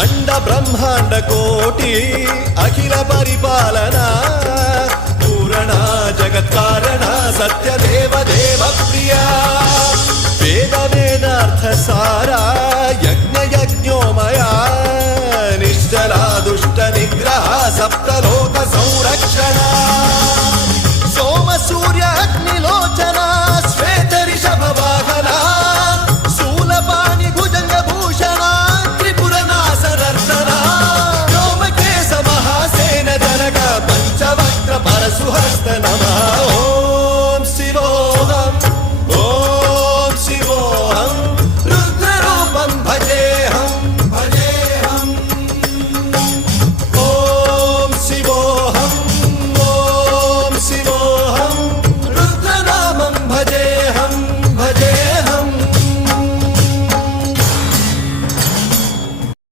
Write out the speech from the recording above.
అండ బ్రహ్మాండ కోటి అఖిల పరిపాలన పూరణ జగత్కారణ సత్యదేవ దేవ ప్రియ వేద వేదార్థ సారా యజ్ఞ యజ్ఞోమయ